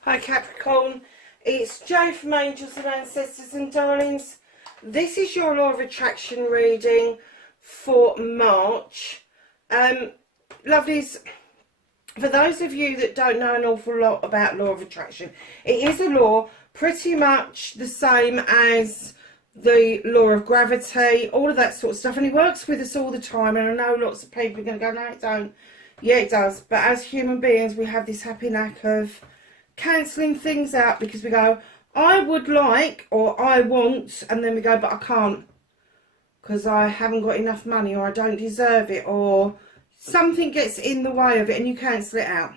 Hi Capricorn, it's Jo from Angels and Ancestors and Darlings. This is your Law of Attraction reading for March. Lovelies, for those of you that don't know an awful lot about Law of Attraction, it is a law pretty much the same as the Law of Gravity, all of that sort of stuff, and it works with us all the time. And I know lots of people are going to go, no it don't. Yeah it does, but as human beings we have this happy knack of cancelling things out because we go, I would like, or I want, and then we go, but I can't because I haven't got enough money, or I don't deserve it, or something gets in the way of it, and you cancel it out.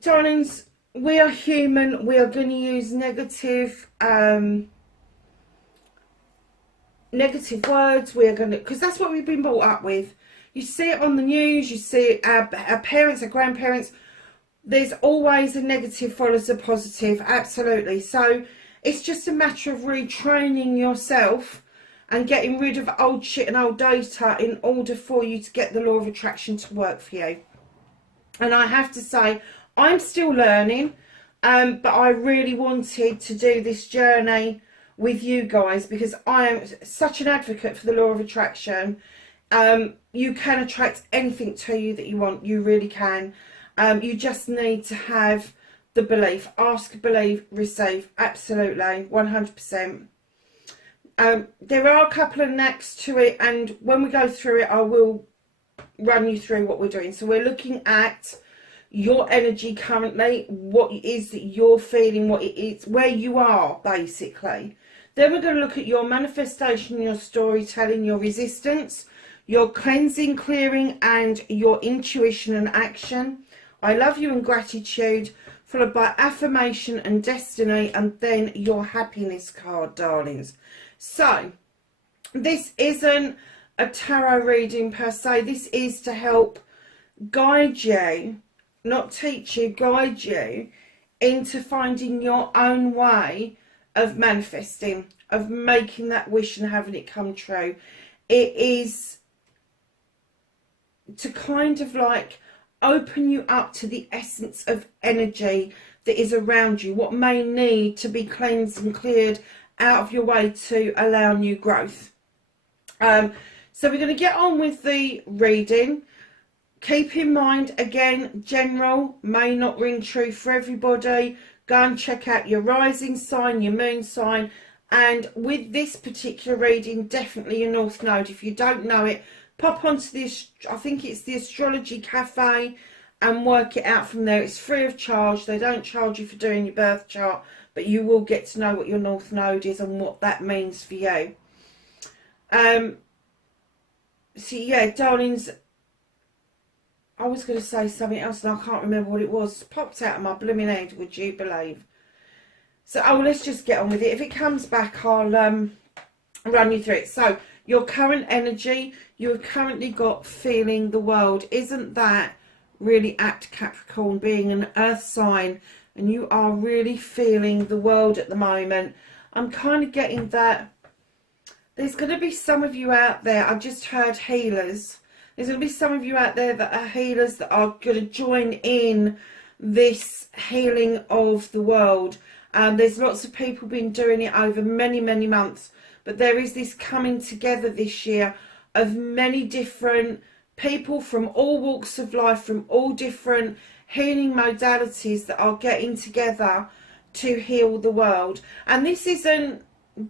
Darlings, we are human. We are going to use negative words. We are going to, because that's what we've been brought up with. You see it on the news, you see it, our parents, our grandparents, there's always a negative follows a positive, absolutely. So it's just a matter of retraining yourself and getting rid of old shit and old data in order for you to get the Law of Attraction to work for you. And I have to say, I'm still learning, but I really wanted to do this journey with you guys because I am such an advocate for the Law of Attraction. You can attract anything to you that you want. You really can. You just need to have the belief. Ask, believe, receive. Absolutely. 100%. There are a couple of knacks to it, and when we go through it, I will run you through what we're doing. So we're looking at your energy currently, what it is that you're feeling, what it is, where you are, basically. Then we're going to look at your manifestation, your storytelling, your resistance, your cleansing, clearing, and your intuition and action. I love you and gratitude, followed by affirmation and destiny, and then your happiness card, darlings. So this isn't a tarot reading per se. This is to help guide you, not teach you, guide you into finding your own way of manifesting, of making that wish and having it come true. It is to kind of like open you up to the essence of energy that is around you, what may need to be cleansed and cleared out of your way to allow new growth. So we're going to get on with the reading. Keep in mind, again, general may not ring true for everybody. Go and check out your rising sign, your moon sign, and with this particular reading, definitely your North Node. If you don't know it, pop onto this, I think it's the Astrology Cafe, and work it out from there. It's free of charge. They don't charge you for doing your birth chart, but you will get to know what your North Node is and what that means for you. So yeah, darlings, I was going to say something else and I can't remember what it was. It popped out of my blooming head, would you believe? So, let's just get on with it. If it comes back, I'll run you through it. So, your current energy, you've currently got feeling the world. Isn't that really apt, Capricorn, being an earth sign, and you are really feeling the world at the moment? I'm kind of getting that there's going to be some of you out there, I just heard healers. There's going to be some of you out there that are healers that are going to join in this healing of the world. There's lots of people been doing it over many, many months. But there is this coming together this year of many different people from all walks of life, from all different healing modalities that are getting together to heal the world. And this isn't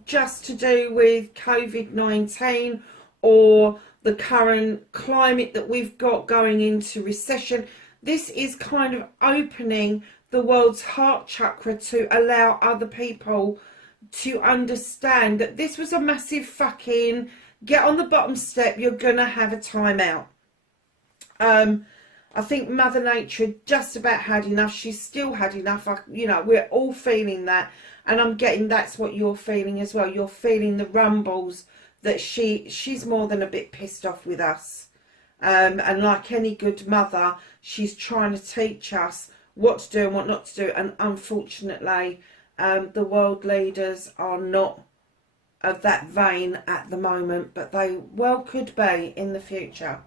just to do with COVID-19 or the current climate that we've got going into recession. This is kind of opening the world's heart chakra to allow other people to understand that this was a massive fucking get on the bottom step, you're gonna have a timeout. I think Mother Nature just about had enough. She's still had enough. You know, we're all feeling that, and I'm getting that's what you're feeling as well. You're feeling the rumbles, that she's more than a bit pissed off with us. And like any good mother, she's trying to teach us what to do and what not to do. And unfortunately, the world leaders are not of that vein at the moment, but they well could be in the future.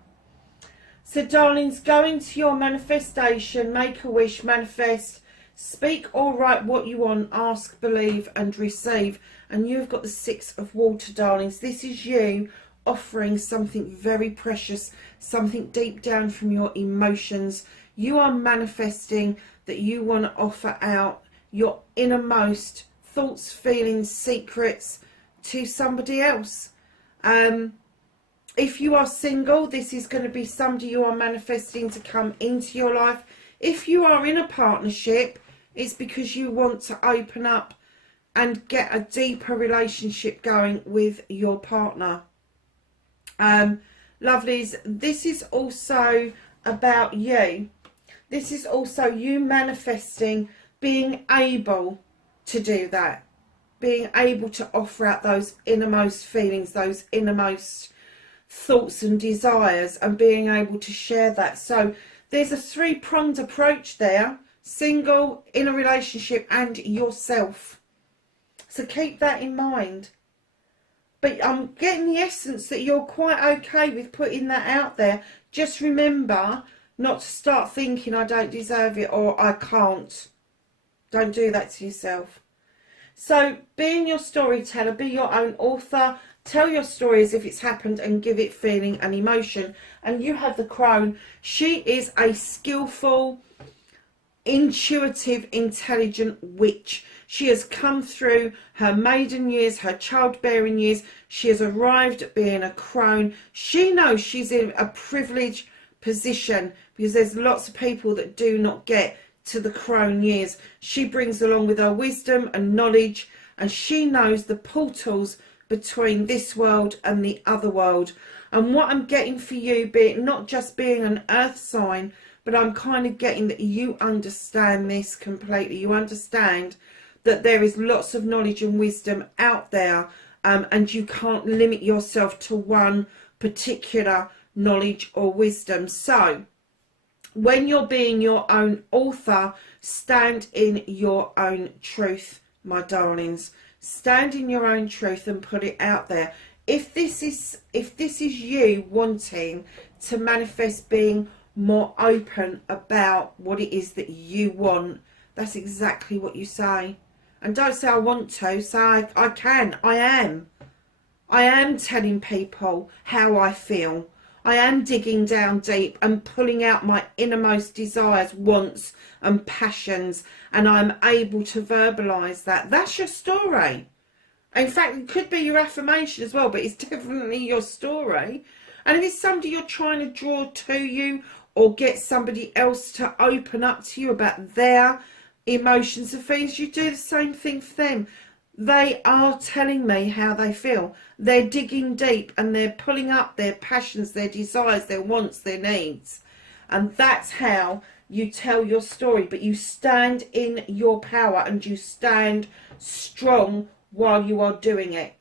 So darlings, go into your manifestation, make a wish, manifest, speak or write what you want, ask, believe and receive. And you've got the 6 of water, darlings. This is you offering something very precious, something deep down from your emotions. You are manifesting that you want to offer out your innermost thoughts, feelings, secrets to somebody else. If you are single, this is going to be somebody you are manifesting to come into your life. If you are in a partnership, it's because you want to open up and get a deeper relationship going with your partner. Lovelies, this is also about you. This is also you manifesting being able to do that. Being able to offer out those innermost feelings, those innermost thoughts and desires, and being able to share that. So there's a 3-pronged approach there: single, in a relationship and yourself. So keep that in mind. But I'm getting the essence that you're quite okay with putting that out there. Just remember not to start thinking I don't deserve it or I can't. Don't do that to yourself. So being your storyteller, be your own author, tell your story as if it's happened and give it feeling and emotion. And you have the crone. She is a skillful, intuitive, intelligent witch. She has come through her maiden years, her childbearing years. She has arrived at being a crone. She knows she's in a privileged position because there's lots of people that do not get to the crone years. She brings along with her wisdom and knowledge, and she knows the portals between this world and the other world. And what I'm getting for you, be it not just being an earth sign, but I'm kind of getting that you understand this completely. You understand that there is lots of knowledge and wisdom out there, and you can't limit yourself to one particular knowledge or wisdom. So when you're being your own author, stand in your own truth, my darlings. Stand in your own truth and put it out there. If this is you wanting to manifest being more open about what it is that you want, that's exactly what you say. And don't say I want to, say I can, I am. I am telling people how I feel. I am digging down deep and pulling out my innermost desires, wants and passions, and I'm able to verbalise that. That's your story. In fact, it could be your affirmation as well, but it's definitely your story. And if it's somebody you're trying to draw to you or get somebody else to open up to you about their emotions and feelings, you do the same thing for them. They are telling me how they feel. They're digging deep and they're pulling up their passions, their desires, their wants, their needs. And that's how you tell your story. But you stand in your power and you stand strong while you are doing it.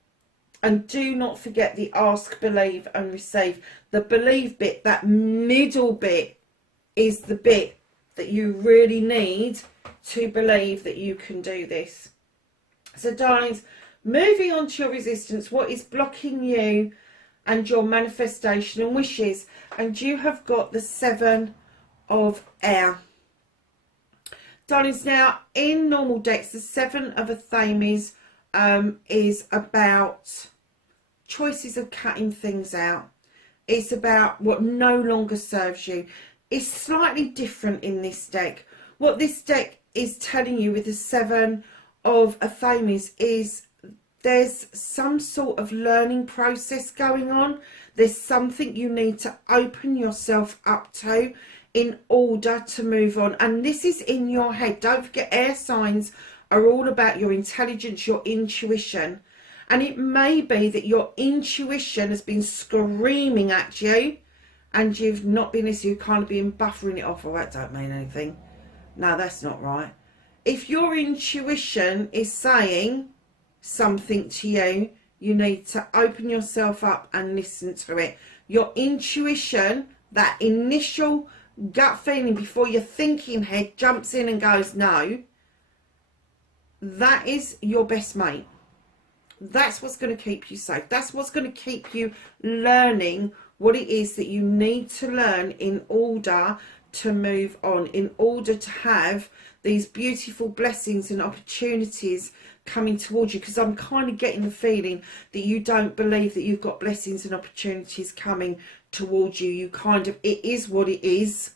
And do not forget the ask, believe and receive. The believe bit, that middle bit, is the bit that you really need to believe that you can do this. So darlings, moving on to your resistance, what is blocking you and your manifestation and wishes? And you have got the 7 of air. Darlings, now in normal decks, the 7 of Affirmation is about choices of cutting things out. It's about what no longer serves you. It's slightly different in this deck. What this deck is telling you with the 7 of Affirmation is there's some sort of learning process going on. There's something you need to open yourself up to in order to move on. And this is in your head. Don't forget, air signs are all about your intelligence, your intuition. And it may be that your intuition has been screaming at you and you've not been listening. You've kind of been buffering it off. Oh, that don't mean anything. No, that's not right. If your intuition is saying something to you, you need to open yourself up and listen to it. Your intuition, that initial gut feeling before your thinking head jumps in and goes no, that is your best mate. That's what's going to keep you safe. That's what's going to keep you learning what it is that you need to learn in order to move on, in order to have these beautiful blessings and opportunities coming towards you. Because I'm kind of getting the feeling that you don't believe that you've got blessings and opportunities coming towards you. You kind of, it is what it is,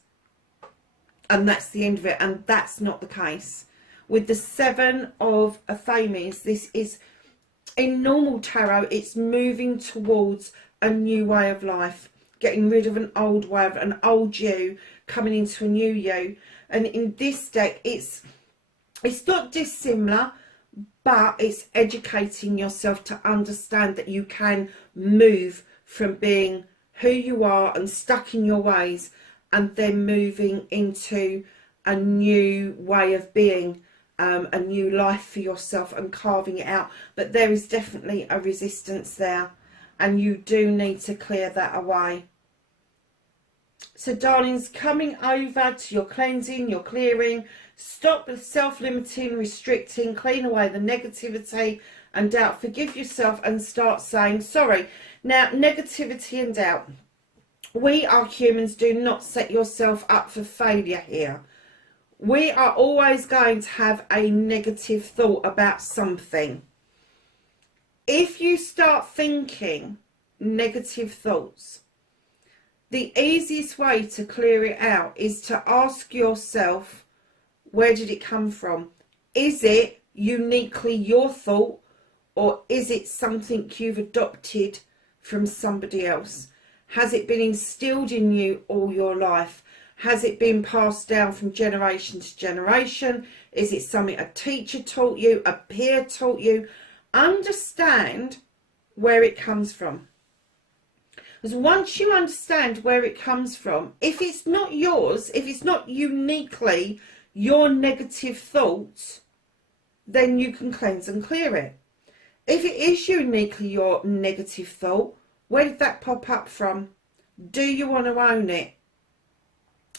and that's the end of it. And that's not the case. With the Seven of Affirmations, this is, in normal tarot, it's moving towards a new way of life, getting rid of an old way of an old you, coming into a new you. And in this deck, it's not dissimilar, but it's educating yourself to understand that you can move from being who you are and stuck in your ways, and then moving into a new way of being, a new life for yourself, and carving it out. But there is definitely a resistance there, and you do need to clear that away. So darlings, coming over to your cleansing, your clearing, stop the self-limiting, restricting, clean away the negativity and doubt, forgive yourself and start saying sorry. Now, negativity and doubt, we are humans, do not set yourself up for failure here. We are always going to have a negative thought about something. If you start thinking negative thoughts, the easiest way to clear it out is to ask yourself, where did it come from? Is it uniquely your thought, or is it something you've adopted from somebody else? Has it been instilled in you all your life? Has it been passed down from generation to generation? Is it something a teacher taught you, a peer taught you? Understand where it comes from. Because once you understand where it comes from, if it's not yours, if it's not uniquely your negative thoughts, then you can cleanse and clear it. If it is uniquely your negative thought, where did that pop up from? Do you want to own it?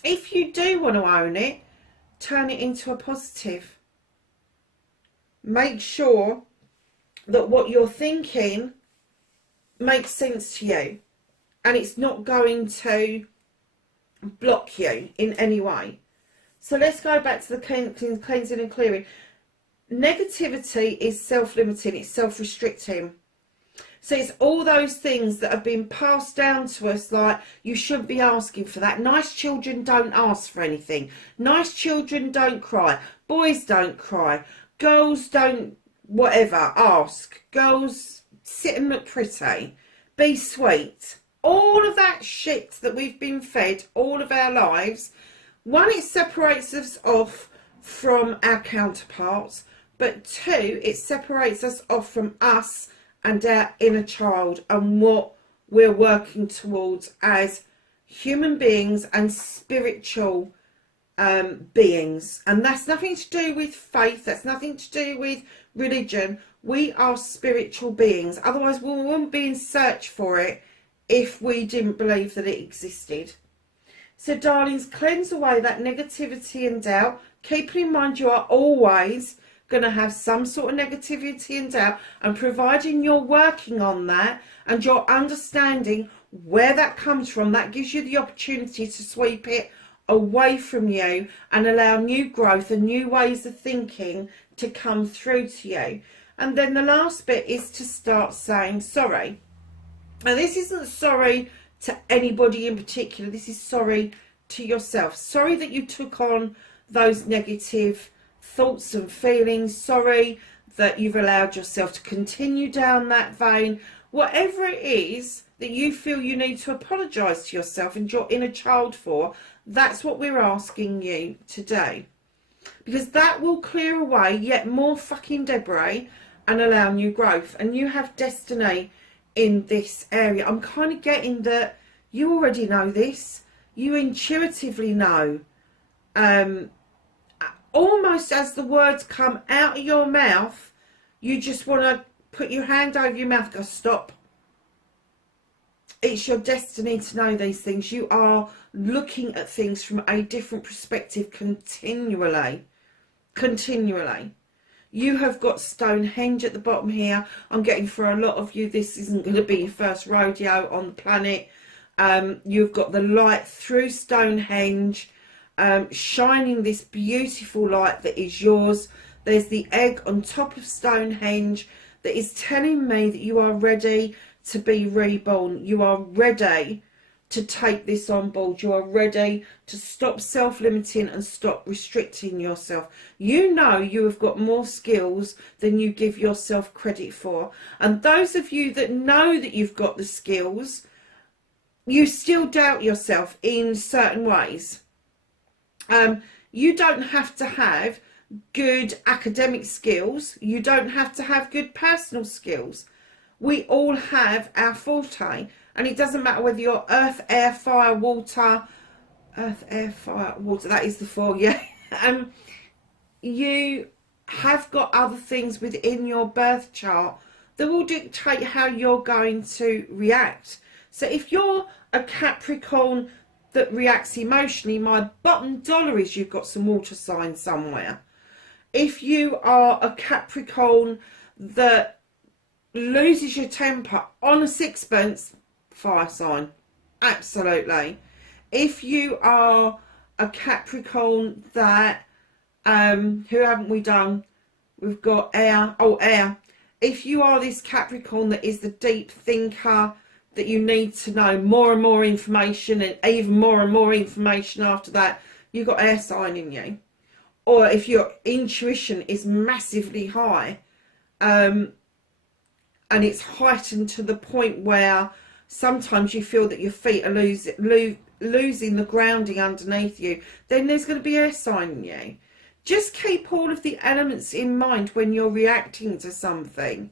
If you do want to own it, turn it into a positive. Make sure that what you're thinking makes sense to you, and it's not going to block you in any way. So let's go back to the cleansing and clearing. Negativity is self-limiting, it's self-restricting. So it's all those things that have been passed down to us, like you shouldn't be asking for that. Nice children don't ask for anything. Nice children don't cry. Boys don't cry. Girls don't whatever ask. Girls sit and look pretty. Be sweet. All of that shit that we've been fed all of our lives. One, it separates us off from our counterparts. But two, it separates us off from us and our inner child and what we're working towards as human beings and spiritual beings. And that's nothing to do with faith. That's nothing to do with religion. We are spiritual beings. Otherwise, we wouldn't be in search for it if we didn't believe that it existed. So, darlings, cleanse away that negativity and doubt. Keeping in mind you are always going to have some sort of negativity and doubt, and providing you're working on that and you're understanding where that comes from, that gives you the opportunity to sweep it away from you and allow new growth and new ways of thinking to come through to you. And then the last bit is to start saying sorry. Now, this isn't sorry to anybody in particular. This is sorry to yourself. Sorry that you took on those negative thoughts and feelings. Sorry that you've allowed yourself to continue down that vein. Whatever it is that you feel you need to apologise to yourself and your inner child for, that's what we're asking you today. Because that will clear away yet more fucking debris and allow new growth. And you have destiny in this area. I'm kind of getting that you already know this. You intuitively know. Almost as the words come out of your mouth, you just want to put your hand over your mouth, go stop. It's your destiny to know these things. You are looking at things from a different perspective continually. Continually. You have got Stonehenge at the bottom here. I'm getting for a lot of you, this isn't going to be your first rodeo on the planet. You've got the light through Stonehenge, shining this beautiful light that is yours. There's the egg on top of Stonehenge that is telling me that you are ready to be reborn. You are ready to take this on board. You are ready to stop self-limiting and stop restricting yourself. You know you have got more skills than you give yourself credit for. And those of you that know that you've got the skills, you still doubt yourself in certain ways. You don't have to have good academic skills. You don't have to have good personal skills. We all have our forte, and it doesn't matter whether you're earth, air, fire, water. Earth, air, fire, water, that is the four, yeah. You have got other things within your birth chart that will dictate how you're going to react. So if you're a Capricorn that reacts emotionally, my bottom dollar is you've got some water signs somewhere. If you are a Capricorn that loses your temper on a sixpence, fire sign, absolutely. If you are a Capricorn that who haven't we done, we've got air, air. If you are this Capricorn that is the deep thinker, that you need to know more and more information and even more and more information after that, you've got air sign in you. Or if your intuition is massively high, and it's heightened to the point where sometimes you feel that your feet are losing the grounding underneath you, then there's going to be air sign in you. Just keep all of the elements in mind when you're reacting to something.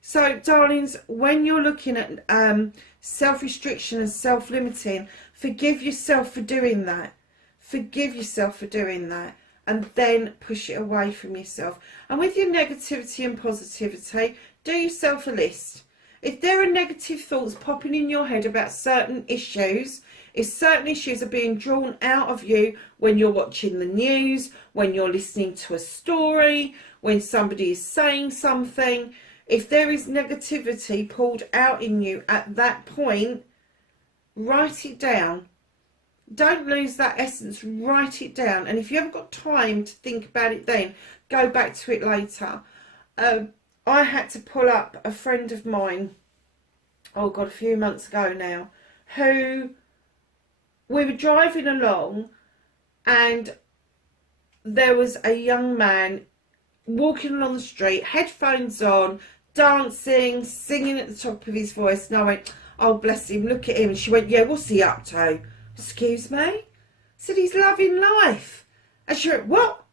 So, darlings, when you're looking at self-restriction and self-limiting, forgive yourself for doing that. Forgive yourself for doing that. And then push it away from yourself. And with your negativity and positivity, do yourself a list. If there are negative thoughts popping in your head about certain issues, if certain issues are being drawn out of you when you're watching the news, when you're listening to a story, when somebody is saying something, if there is negativity pulled out in you at that point, write it down. Don't lose that essence, write it down. And if you haven't got time to think about it then, go back to it later. I had to pull up a friend of mine, oh God, a few months ago now, who we were driving along and there was a young man walking along the street, headphones on, dancing, singing at the top of his voice. And I went, oh bless him, look at him. And she went, yeah, what's he up to? Excuse me? I said, he's loving life. And she went, what?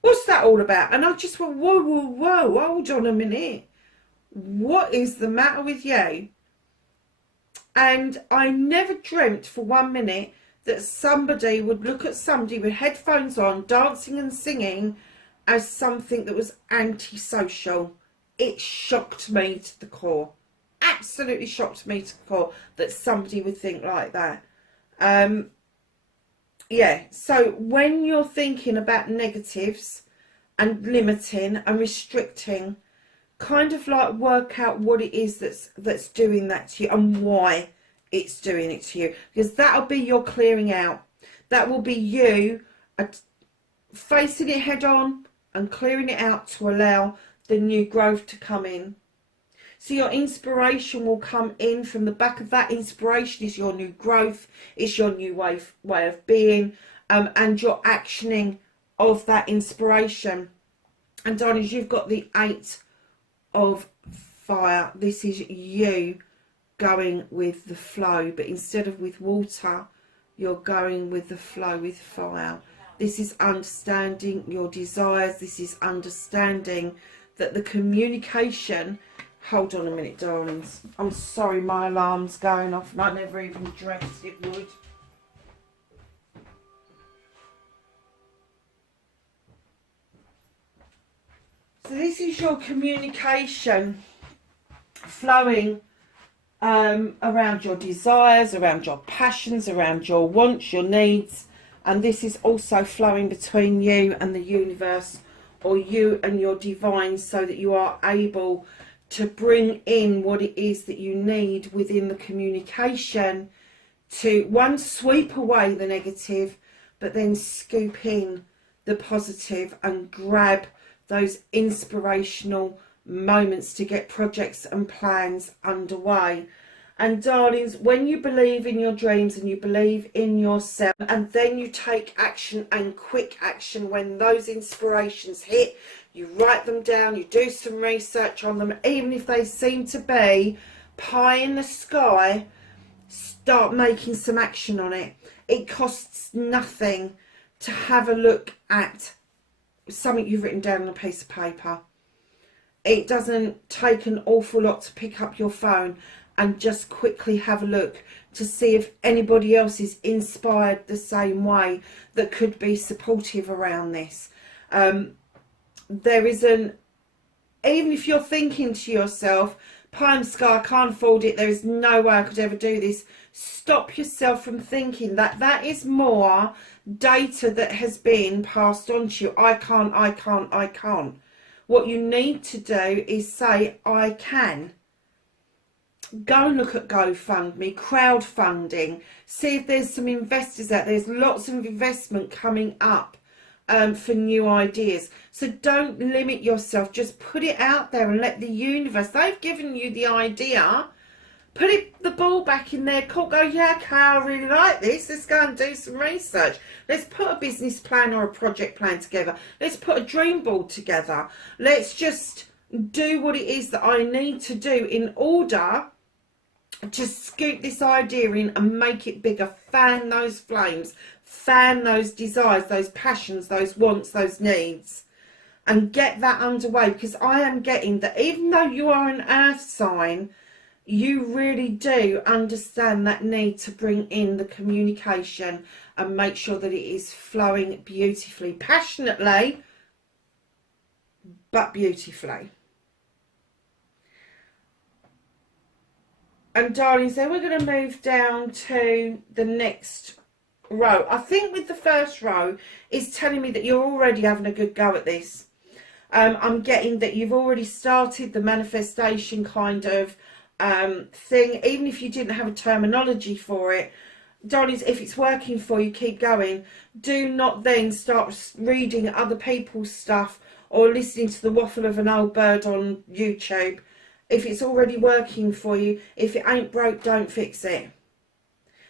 What's that all about? And I just went, whoa, hold on a minute. What is the matter with you? And I never dreamt for 1 minute that somebody would look at somebody with headphones on, dancing and singing, as something that was antisocial. It shocked me to the core. Absolutely shocked me to the core that somebody would think like that. Yeah, so when you're thinking about negatives and limiting and restricting, kind of like work out what it is that's doing that to you and why it's doing it to you, because that'll be your clearing out. That will be you facing it head on and clearing it out to allow the new growth to come in. So your inspiration will come in. From the back of that inspiration is your new growth, it's your new way of being, and your actioning of that inspiration. And darlings, you've got the 8 of fire. This is you going with the flow, but instead of with water, you're going with the flow with fire. This is understanding your desires. This is understanding that the communication... Hold on a minute, darlings. I'm sorry, my alarm's going off and I never even dreamt it would. So this is your communication flowing around your desires, around your passions, around your wants, your needs. And this is also flowing between you and the universe, or you and your divine, so that you are able to bring in what it is that you need within the communication to, one, sweep away the negative, but then scoop in the positive and grab those inspirational moments to get projects and plans underway. And darlings, when you believe in your dreams and you believe in yourself, and then you take action, and quick action, when those inspirations hit, you write them down, you do some research on them, even if they seem to be pie in the sky, start making some action on it. It costs nothing to have a look at something you've written down on a piece of paper. It doesn't take an awful lot to pick up your phone and just quickly have a look to see if anybody else is inspired the same way that could be supportive around this. There isn't, even if you're thinking to yourself, pie in the sky, I can't afford it, there is no way I could ever do this, stop yourself from thinking that. That is more data that has been passed on to you. I can't, I can't, I can't. What you need to do is say, I can. Go and look at GoFundMe, crowdfunding, see if there's some investors out there. There's lots of investment coming up for new ideas. So don't limit yourself, just put it out there and let the universe, they've given you the idea, put the ball back in their court, go, yeah, okay, I really like this, let's go and do some research, let's put a business plan or a project plan together, let's put a dream board together, let's just do what it is that I need to do in order to scoop this idea in and make it bigger, fan those flames, fan those desires, those passions, those wants, those needs, and get that underway. Because I am getting that even though you are an earth sign, you really do understand that need to bring in the communication and make sure that it is flowing beautifully, passionately, but beautifully. And darlings, then we're going to move down to the next row. I think with the first row, it's telling me that you're already having a good go at this. I'm getting that you've already started the manifestation kind of thing, even if you didn't have a terminology for it. Darlings, if it's working for you, keep going. Do not then start reading other people's stuff or listening to the waffle of an old bird on YouTube. If it's already working for you, if it ain't broke, don't fix it.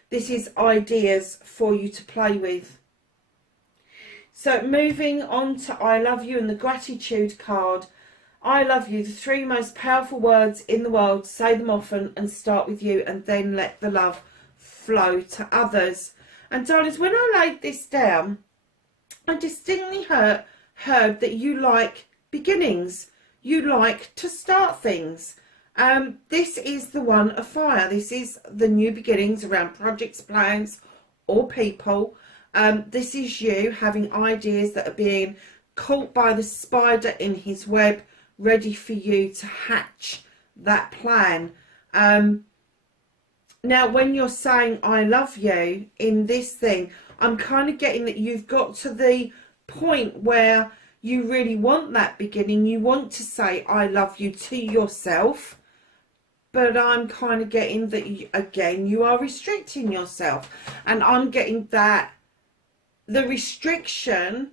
This is ideas for you to play with. So moving on to I love you and the gratitude card. I love you, the 3 most powerful words in the world. Say them often and start with you, and then let the love flow to others. And darlings, when I laid this down, I distinctly heard that you like beginnings. You like to start things. This is the one of fire. This is the new beginnings around projects, plans, or people. This is you having ideas that are being caught by the spider in his web, ready for you to hatch that plan. Now, when you're saying I love you in this thing, I'm kind of getting that you've got to the point where you really want that beginning. You want to say I love you to yourself, but I'm kind of getting that, again, you are restricting yourself. And I'm getting that the restriction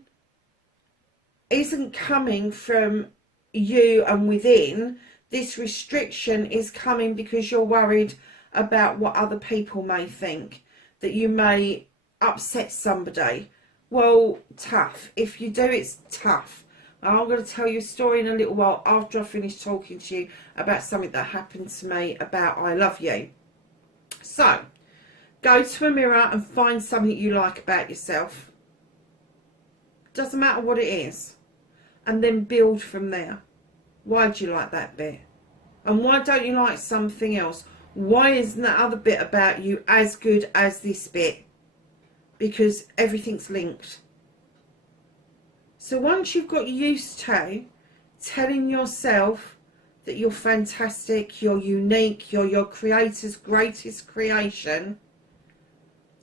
isn't coming from you and within. This restriction is coming because you're worried about what other people may think, that you may upset somebody. Well, tough. If you do, it's tough. I'm going to tell you a story in a little while after I finish talking to you about something that happened to me about I love you. So, go to a mirror and find something you like about yourself. Doesn't matter what it is. And then build from there. Why do you like that bit? And why don't you like something else? Why isn't that other bit about you as good as this bit? Because everything's linked. So once you've got used to telling yourself that you're fantastic, you're unique, you're your creator's greatest creation,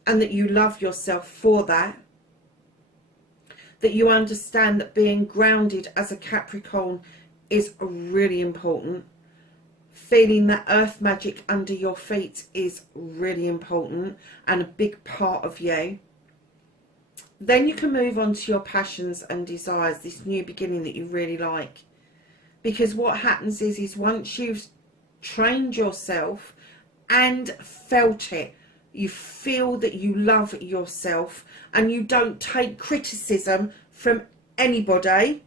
and that you love yourself for that. That you understand that being grounded as a Capricorn is really important. Feeling that earth magic under your feet is really important and a big part of you. Then you can move on to your passions and desires, this new beginning that you really like. Because what happens is once you've trained yourself and felt it, you feel that you love yourself and you don't take criticism from anybody.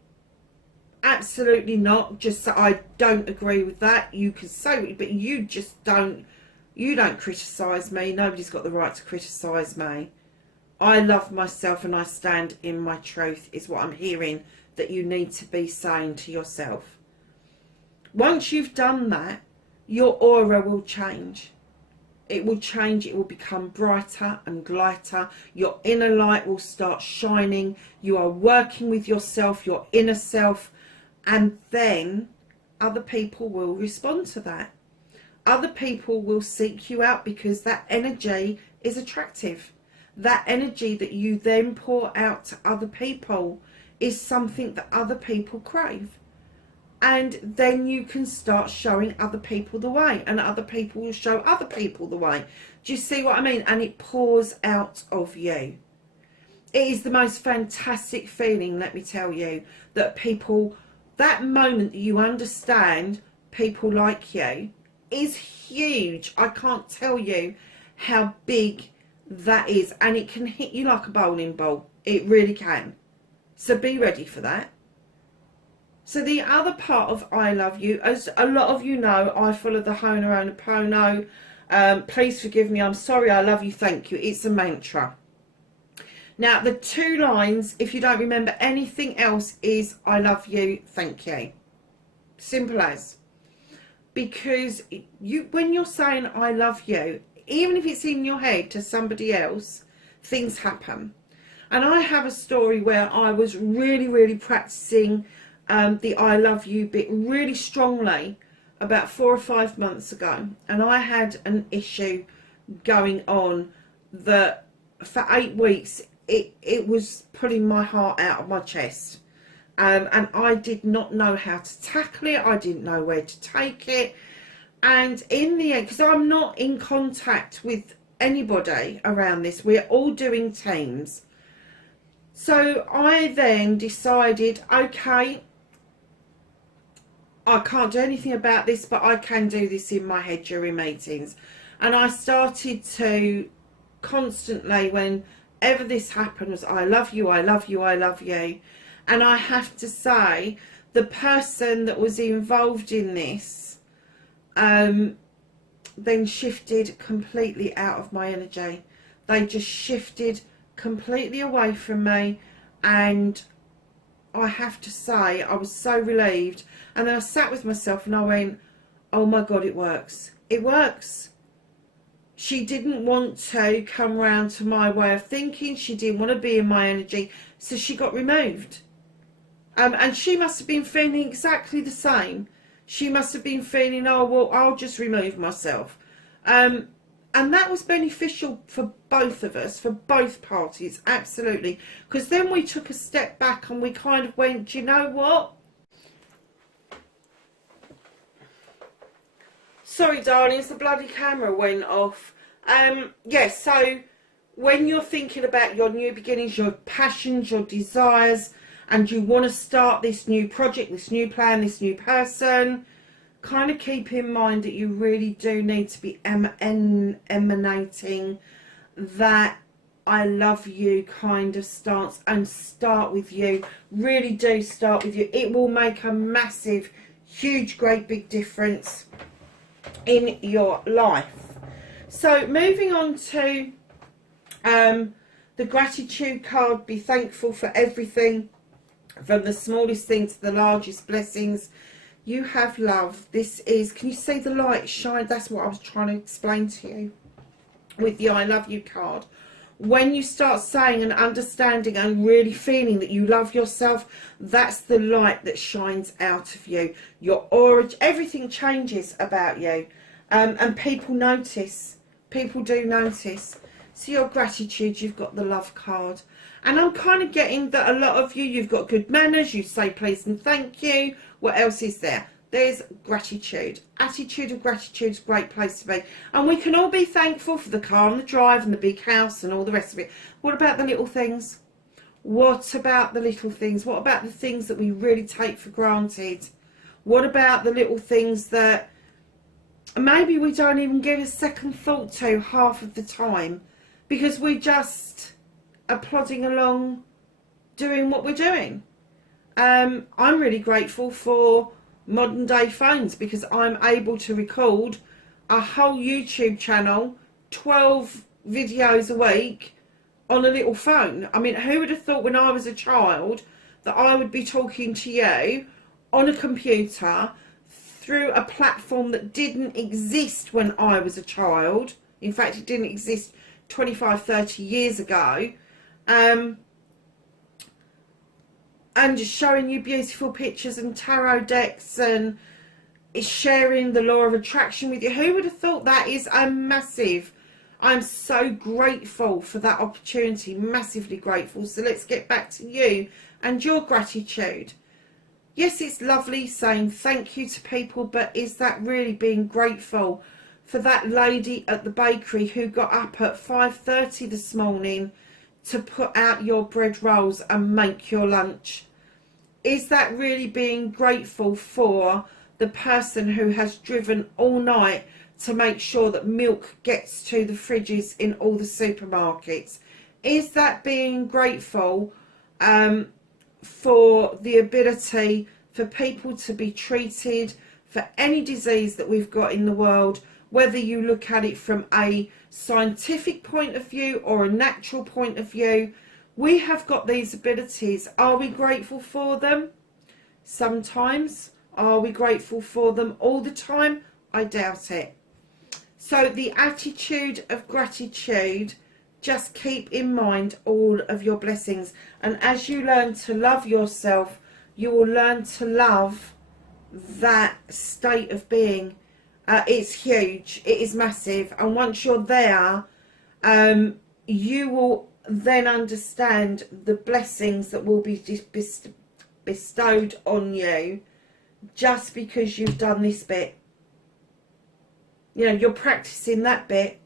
Absolutely not. Just that I don't agree with that. You can say, but you just don't. You don't criticise me. Nobody's got the right to criticise me. I love myself and I stand in my truth, is what I'm hearing that you need to be saying to yourself. Once you've done that, your aura will change. It will change. It will become brighter and lighter. Your inner light will start shining. You are working with yourself, your inner self, and then other people will respond to that. Other people will seek you out because that energy is attractive. That energy that you then pour out to other people is something that other people crave. And then you can start showing other people the way, and other people will show other people the way. Do you see what I mean? And it pours out of you. It is the most fantastic feeling, let me tell you, that people, that moment that you understand people like you is huge. I can't tell you how big that is, and it can hit you like a bowling ball. It really can. So be ready for that. So the other part of I love you, as a lot of you know, I follow the Ho'oponopono. Please forgive me, I'm sorry, I love you, thank you. It's a mantra. Now the 2 lines, if you don't remember anything else, is I love you, thank you. Simple as. Because when you're saying I love you, even if it's in your head to somebody else, things happen. And I have a story where I was really practicing the I love you bit really strongly about 4 or 5 months ago, and I had an issue going on that for 8 weeks it was pulling my heart out of my chest, and I did not know how to tackle it. I didn't know where to take it, and in the end, because I'm not in contact with anybody around this, we're all doing teams, so I then decided, okay, I can't do anything about this, but I can do this in my head during meetings. And I started to constantly, whenever this happened, was I love you, I love you, I love you. And I have to say, the person that was involved in this then shifted completely out of my energy. They just shifted completely away from me, and I have to say I was so relieved. And then I sat with myself and I went, oh my God, it works. It works. She didn't want to come round to my way of thinking. She didn't want to be in my energy. So she got removed. And she must have been feeling exactly the same. She must have been feeling, oh, well, I'll just remove myself. And that was beneficial for both of us, for both parties, absolutely. Because then we took a step back and we kind of went, do you know what? Sorry, darlings, the bloody camera went off. Yes, so when you're thinking about your new beginnings, your passions, your desires, and you want to start this new project, this new plan, this new person, kind of keep in mind that you really do need to be emanating that I love you kind of stance, and start with you. Really do start with you. It will make a massive, huge, great big difference in your life. So moving on to the gratitude card. Be thankful for everything, from the smallest thing to the largest blessings. You have love. This is, can you see the light shine? That's what I was trying to explain to you with the I love you card. when you start saying and understanding and really feeling that you love yourself, that's the light that shines out of you. Your aura, everything changes about you. And people notice. People do notice. So your gratitude, you've got the love card. And I'm kind of getting that a lot of you, you've got good manners. You say please and thank you. What else is there? There's gratitude. Attitude of gratitude is a great place to be. And we can all be thankful for the car and the drive and the big house and all the rest of it. What about the little things? What about the little things? What about the things that we really take for granted? What about the little things that maybe we don't even give a second thought to half of the time, because we just are plodding along doing what we're doing? I'm really grateful for modern day phones, because I'm able to record a whole YouTube channel, 12 videos a week on a little phone. I mean, who would have thought when I was a child that I would be talking to you on a computer through a platform that didn't exist when I was a child. In fact, it didn't exist 25, 30 years ago. And just showing you beautiful pictures and tarot decks and sharing the law of attraction with you. Who would have thought that is a massive... I'm so grateful for that opportunity, massively grateful. So let's get back to you and your gratitude. Yes, it's lovely saying thank you to people, but is that really being grateful for that lady at the bakery who got up at 5:30 this morning to put out your bread rolls and make your lunch? Is that really being grateful for the person who has driven all night to make sure that milk gets to the fridges in all the supermarkets? Is that being grateful for the ability for people to be treated for any disease that we've got in the world, whether you look at it from a scientific point of view or a natural point of view? We have got these abilities. Are we grateful for them? Sometimes. Are we grateful for them all the time? I doubt it. So the attitude of gratitude, just keep in mind all of your blessings. And as you learn to love yourself, you will learn to love that state of being. It's huge. It is massive. And once you're there, you will then understand the blessings that will be bestowed on you just because you've done this bit. You know, you're practicing that bit,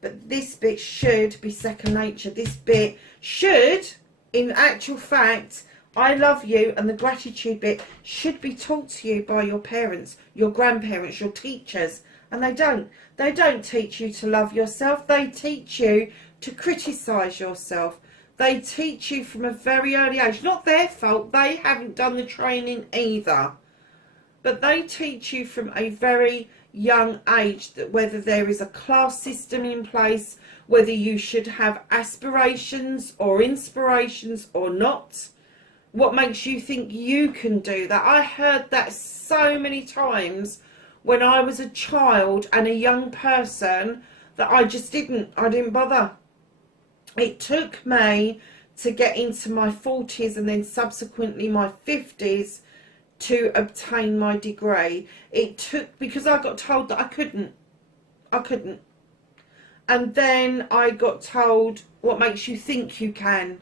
but this bit should be second nature. This bit should, in actual fact, I love you and the gratitude bit should be taught to you by your parents, your grandparents, your teachers. And they don't. They don't teach you to love yourself. They teach you to criticise yourself. They teach you from a very early age. Not their fault. They haven't done the training either. But they teach you from a very young age that whether there is a class system in place, whether you should have aspirations or inspirations or not, what makes you think you can do that? I heard that so many times when I was a child and a young person that I didn't bother. It took me to get into my 40s and then subsequently my 50s to obtain my degree. It took, because I got told that I couldn't. And then I got told, what makes you think you can?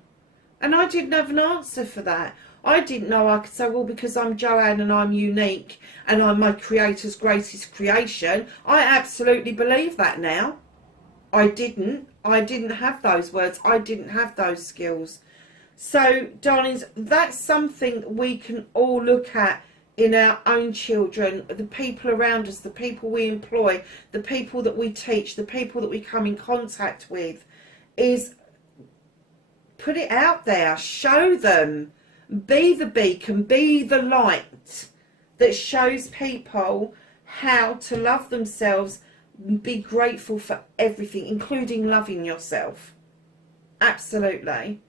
And I didn't have an answer for that. I didn't know I could say, well, because I'm Joanne and I'm unique and I'm my creator's greatest creation. I absolutely believe that now. I didn't have those words. I didn't have those skills. So, darlings, that's something we can all look at in our own children, the people around us, the people we employ, the people that we teach, the people that we come in contact with, is put it out there, show them, be the beacon, be the light that shows people how to love themselves, be grateful for everything, including loving yourself. Absolutely.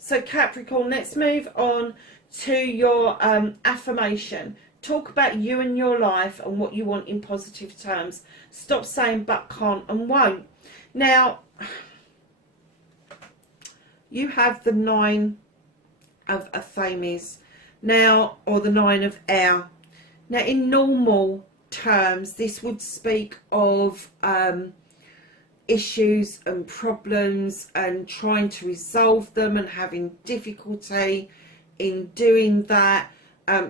So Capricorn, let's move on to your affirmation. Talk about you and your life and what you want in positive terms. Stop saying but, can't and won't. Now, you have the 9 of Affirmation now, or the 9 of air. Now, in normal terms, this would speak of issues and problems and trying to resolve them and having difficulty in doing that.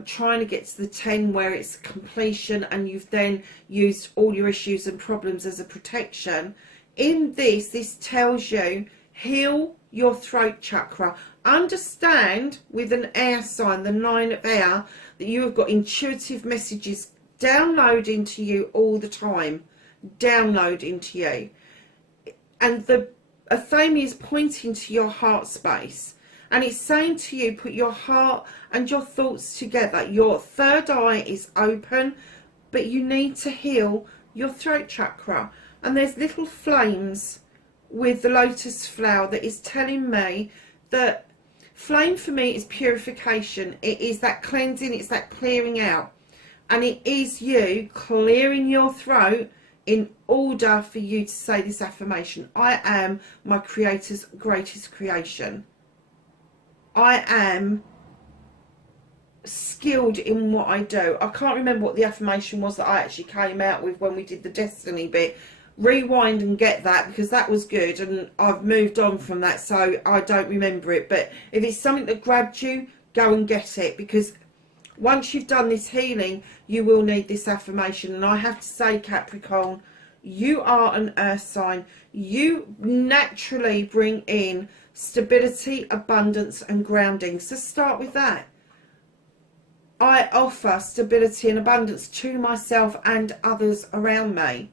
Trying to get to the 10 where it's completion, and you've then used all your issues and problems as a protection. In this tells you, heal your throat chakra. Understand, with an air sign, the 9 of air, that you have got intuitive messages downloading to you all the time. Downloading to you. And the Affirmation is pointing to your heart space. And it's saying to you, put your heart and your thoughts together. Your third eye is open, but you need to heal your throat chakra. And there's little flames with the lotus flower that is telling me that flame for me is purification. It is that cleansing, it's that clearing out. And it is you clearing your throat in order for you to say this affirmation. I am my Creator's greatest creation. I am skilled in what I do. I can't remember what the affirmation was that I actually came out with when we did the destiny bit. Rewind and get that, because that was good, and I've moved on from that, so I don't remember it. But if it's something that grabbed you, go and get it, because once you've done this healing, you will need this affirmation. And I have to say, Capricorn, you are an earth sign. You naturally bring in stability, abundance and grounding. So start with that. I offer stability and abundance to myself and others around me.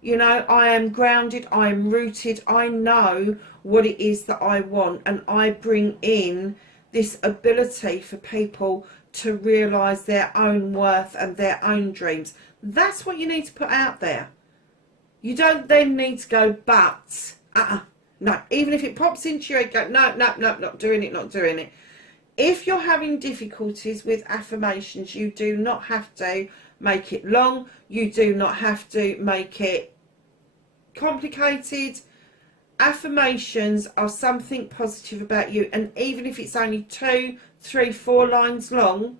You know, I am grounded, I am rooted, I know what it is that I want, and I bring in this ability for people to realise their own worth and their own dreams. That's what you need to put out there. You don't then need to go, but, no, even if it pops into your head, go, no, not doing it. If you're having difficulties with affirmations, you do not have to make it long. You do not have to make it complicated. Affirmations are something positive about you, and even if it's only 2, 3, 4 lines long,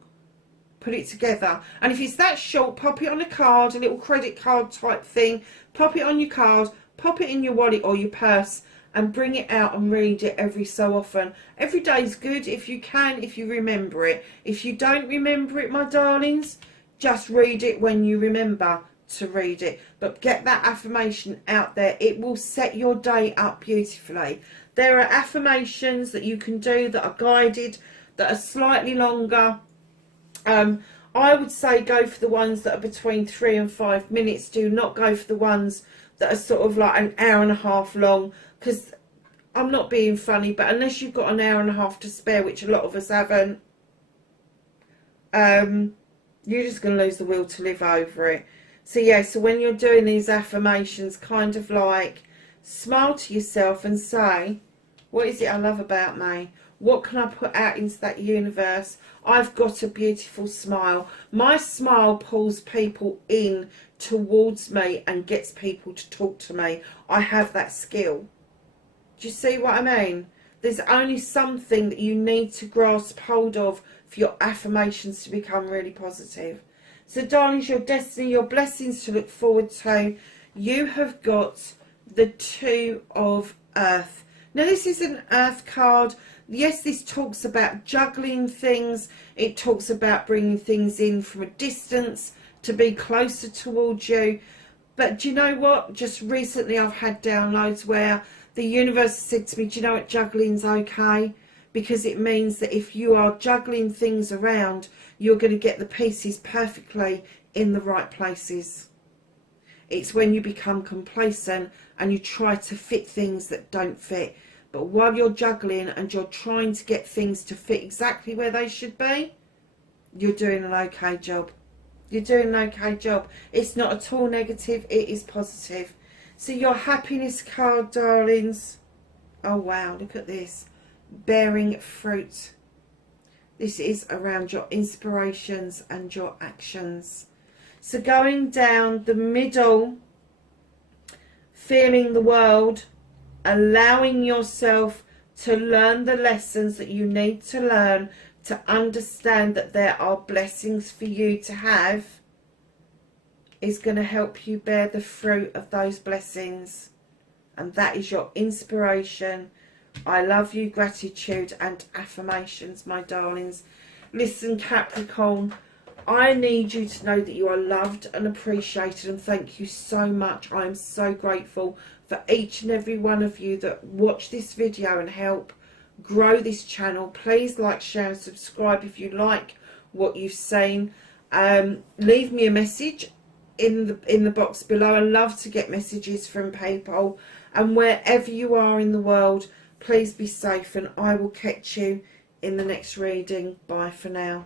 put it together. And if it's that short, pop it on a card, a little credit card type thing, pop it on your card, pop it in your wallet or your purse, and bring it out and read it every so often. Every day is good if you can, if you remember it. If you don't remember it, my darlings, just read it when you remember to read it. But get that affirmation out there. It will set your day up beautifully. There are affirmations that you can do that are guided, that are slightly longer. I would say go for the ones that are between 3 and 5 minutes. Do not go for the ones that are sort of like an hour and a half long, because I'm not being funny, but unless you've got an hour and a half to spare, which a lot of us haven't, you're just going to lose the will to live over it. So yeah, so when you're doing these affirmations, kind of like smile to yourself and say, what is it I love about me? What can I put out into that universe? I've got a beautiful smile. My smile pulls people in towards me and gets people to talk to me. I have that skill. Do you see what I mean? There's only something that you need to grasp hold of for your affirmations to become really positive. So darlings, your destiny, your blessings to look forward to. You have got the 2 of Earth. Now this is an Earth card. Yes, this talks about juggling things. It talks about bringing things in from a distance to be closer towards you. But do you know what? Just recently I've had downloads where the universe said to me, do you know what, juggling's okay? Because it means that if you are juggling things around, you're going to get the pieces perfectly in the right places. It's when you become complacent and you try to fit things that don't fit. But while you're juggling and you're trying to get things to fit exactly where they should be, you're doing an okay job. You're doing an okay job. It's not at all negative, it is positive. So your happiness card, darlings. Oh wow, look at this. Bearing fruit. This is around your inspirations and your actions. So going down the middle, feeling the world, allowing yourself to learn the lessons that you need to learn, to understand that there are blessings for you to have, is going to help you bear the fruit of those blessings. And that is your inspiration. I love you, gratitude and affirmations, my darlings. Listen, Capricorn, I need you to know that you are loved and appreciated, and thank you so much. I am so grateful for each and every one of you that watch this video and help grow this channel. Please like, share and subscribe if you like what you've seen. Leave me a message in the box below. I love to get messages from people, and wherever you are in the world, please be safe, and I will catch you in the next reading. Bye for now.